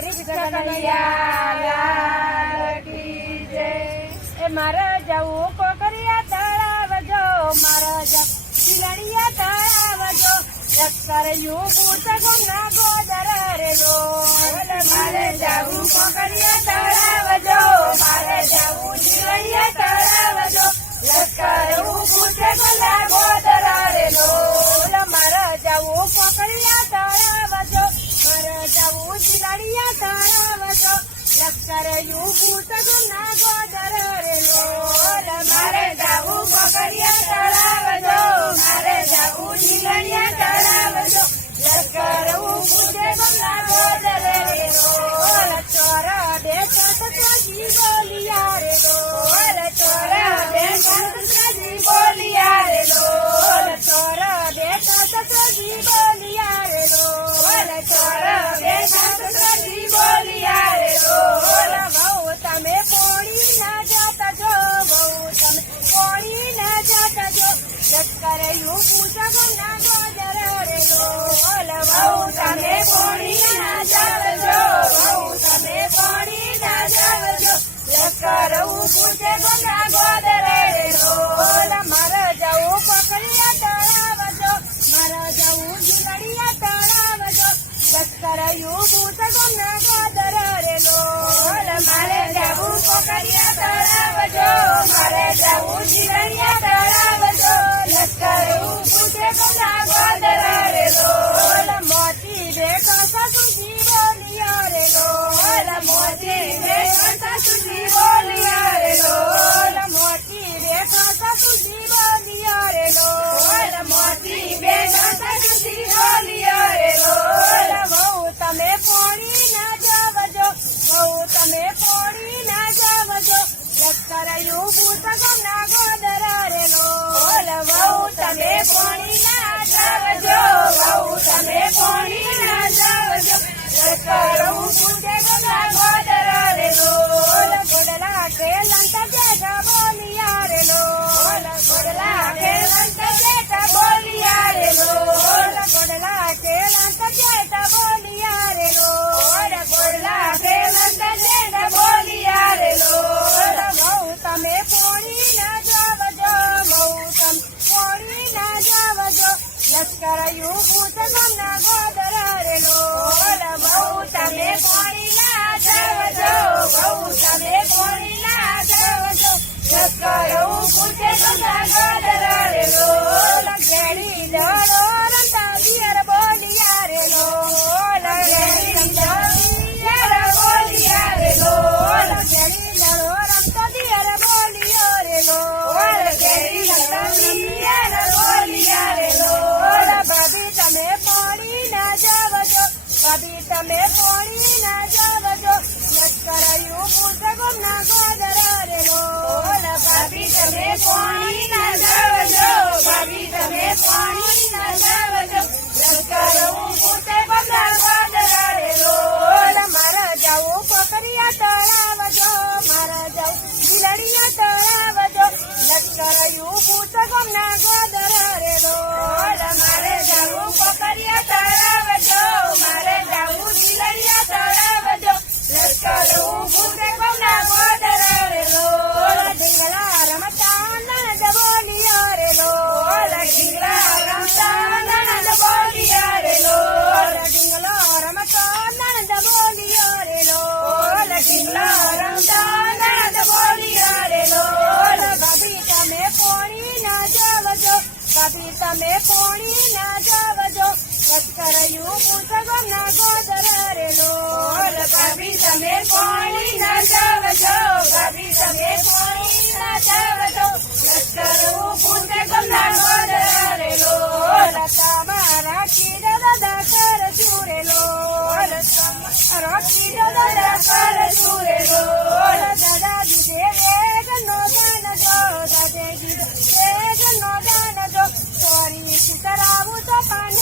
કૃષ્ણ કનૈયા લાલ કી જય। એ મારે જવું કોકરિયા તળાવ જો, મારે જવું શિલડિયા તળાવ જો, લશ્કર યુગુત ગમના ગોદર રે જો। મારે જવું કોકરિયા તળાવ જો, મારે જવું શિલડિયા તળાવ જો, લશ્કર યુગુત ગમના ગોદર રે જો। મારે જવું કોકરિયા તળાવ જો, મારે જવું શિલડિયા તળાવ જો, લશ્કર યુગુત ગમના ગોદર રે જો। મારે જવું કોકરિયા તળાવ જો, મારે જવું શિલડિયા તળાવ જો, લશ્કર યુગુત ગમના ગોદર રે જો। ચોર દેશ સજી બોલિયા રે જો, ચોર દેશ સજી બોલિયા રે જો, ચોર દેશ સજી બોલિયા રે જો, ચોર દેશ સજી બોલિયા રે જો। બહુ તમે પોણી ના જાતા જો, બહુ તમે પોણી ના જાતા જો, લશ્કર યુગુત ગમના ગોદર રે જો। બહુ તમે પોણી ના જાવ જો, બહુ તમે પોણી ના જાવ જો, લશ્કર યુગુત ગમના ગોદર રે જો। મારે જવું કોકરિયા તળાવ જો, મારે જવું શિલડિયા તળાવ જો, લશ્કર યુગુત ગમના ગોદર રે જો। મારે જવું કોકરિયા તળાવ જો, મારે જવું શિલડિયા તળાવ જો, લશ્કર યુગુત ગમના ગોદર રે જો। મોતી બેઠો સસુજી બોલિયા રે જો, મોતી બેઠો સસુજી બોલિયા રે જો, મોતી બેઠો સસુજી બોલિયા રે જો, મોતી બેઠો સસુજી બોલિયા રે જો। બહુ તમે પોણી ના જાવ જો, બહુ તમે પોણી ના જાવ જો, લશ્કર યુગુત ગમના ગોદર રે જો। બહુ તમે પોણી ના જાવ જો, બહુ તમે પોણી ના જાવ જો, લશ્કર યુગુત ગમના ગોદર રે જો। ગોડલા ખેલંત જેઠ બોલિયા રે જો, ગોડલા ખેલંત જેઠ બોલિયા રે જો, ગોડલા ખેલંત જેઠ બોલિયા રે જો, ગોડલા ખેલંત જેઠ બોલિયા રે જો। બહુ તમે પોણી ના જાવ જો, બહુ તમે પોણી ના જાવ જો, લશ્કર યુગુત ગમના ગોદર રે જો। બહુ તમે પોણી ના જાવ જો, બહુ તમે પોણી ના જાવ જો, લશ્કર યુગુત ગમના ગોદર રે જો। ઘેડી દડો રમતા વીર બોલિયા રે જો, ઘેડી દડો વીર બોલિયા રે જો, ઘેડી દડો રમતા વીર બોલિયો રે જો, ઘેડી દડો વીર બોલિયા રે જો। ભાભી તમે પોણી ના જાવ જો, ભાભી તમે પોણી ના જાવ જો, લશ્કર યુગુત ગમના ગોદર રે જો। ભાભી તમે પોણી ના જાવ જો, ભાભી તમે પોણી ના જાવ જો, લશ્કર યુગુત ગમના ગોદર રે જો। મારે જવું કોકરિયા તળાવ જો, મારે જવું શિલડિયા તળાવ જો, લશ્કર યુગુત ગમના ગોદર રે જો। મારે જવું કોકરિયા તળાવ જો, મારે જવું શિલડિયા તળાવ જો, લશ્કર યુગુત ગમના ગોદર રે જો। ઢીંગલા રમતા નણંદ બોલિયા રે જો, ઢીંગલા રમતા નણંદ બોલિયા રે જો, ઢીંગલો રમતા નણંદ બોલિયા રે જો, ઢીંગલો રમતા નણંદ બોલિયા રે જો। ભાભી તમે પોણી ના જાવ જો, ભાભી તમે પોણી ના જાવ જો, લશ્કર યુગુત ગમના ગોદર રે જો। ભાભી તમે પોણી ના જાવ જો, ભાભી તમે પોણી ના જાવ જો, લશ્કર યુગુત ગમના ગોદર રે જો। લતામાં રાખી દાદા કર ચૂરેલો, લતામાં રાખી દાદા કર ચૂરેલો, દાદાજી દેવે ગનો દાન જો, દાદાજી દેવે ગનો દાન જો, સોરી સીતરાવું તો પાણી